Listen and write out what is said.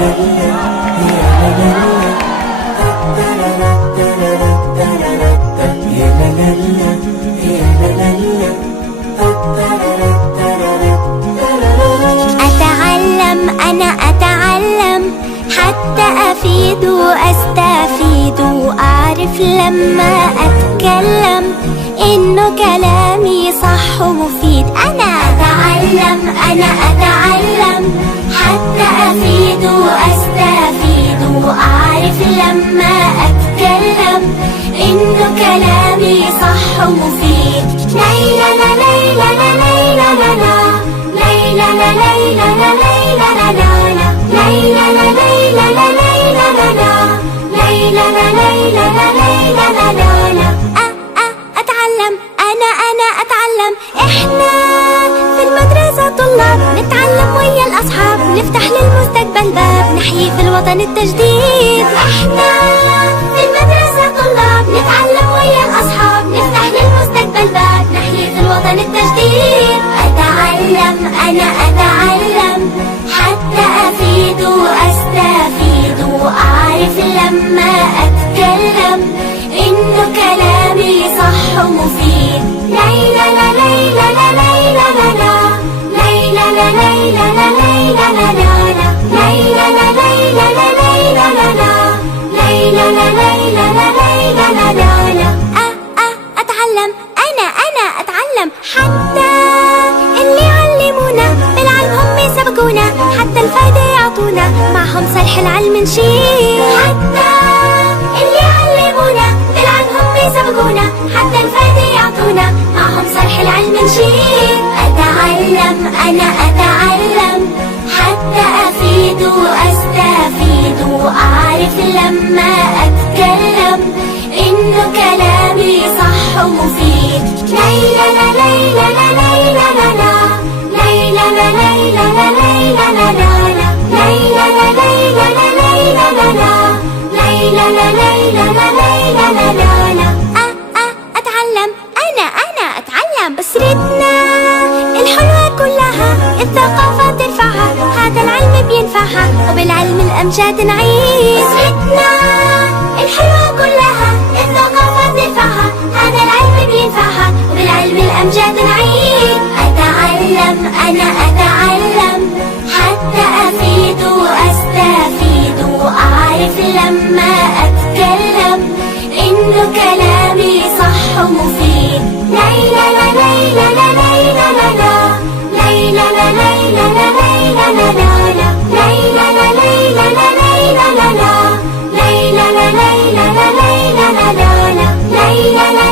أتعلم أنا أتعلم حتى أفيد وأستفيد وأعرف لما أتكلم إنه كلامي صح ومفيد. أنا أتعلم حتى أفيد وأستفيد وأعرف لما أتكلم إنه كلامي صح ومفيد. ليلى لا ليلى لا ليلى لا لا ليلى لا ليلى لا ليلى لا لا ليلى لا ليلى لا ليلى لا لا ليلى لا ليلى لا ليلى لا لا. أتعلم أنا أتعلم. إحنا في المدرسة طلاب نتعلم ويا الأصحاب، نفتح للمستقبل باب نحيي في الوطن التجديد. إحنا في المدرسة طلاب نتعلم ويا الأصحاب، نفتح للمستقبل باب نحيي في الوطن التجديد. أتعلم أنا أتعلم حتى أفيد وأستفيد وأعرف لما أتكلم إنه كلامي صح ومفيد. ليلى لا ليلى لا ليلى لا لا ليلى لا ليلى لا ليلى لا لا ليلى لا ليلى لا ليلى لا لا ليلى لا ليلى لا ليلى لا لا. أتعلم أنا أتعلم حتى اللي علمونا بالعلم هم يسبقونا، حتى الفايدة يعطونا معهم صلح العلم نشيل. حتى اللي علمونا بالعلم هم يسبقونا، حتى الفايدة يعطونا معهم صلح العلم نشيل. أتعلم أنا أتعلم حتى أفيد وأستفيد وأعرف لما أتكلم إنه كلامي صح ومفيد. ليلى لا ليلى لا ليلى لا لا ليلى لا ليلى لا ليلى لا لا ليلى لا ليلى لا ليلى لا لا ليلى لا ليلى لا ليلى لا لا. أتعلم أنا أتعلم. بسرتنا الحلوة كلها الثقافة ترفعها، هذا العلم بينفعها وبالعلم الأمجاد نعيش. بسرتنا الحلوة كلها الثقافة ترفعها، هذا العلم بينفعها وبالعلم الأمجاد نعيش. أتعلم أنا أتعلم حتى أفيد وأستفيد وأعرف لما أتكلم إنه كلامي صح ومفيد. ليلى لا ليلى لا ليلى لا لا ليلى لا ليلى لا ليلى لا لا ليلى لا ليلى لا ليلى لا لا ليلى لا ليلى لا ليلى لا لا ليلى لا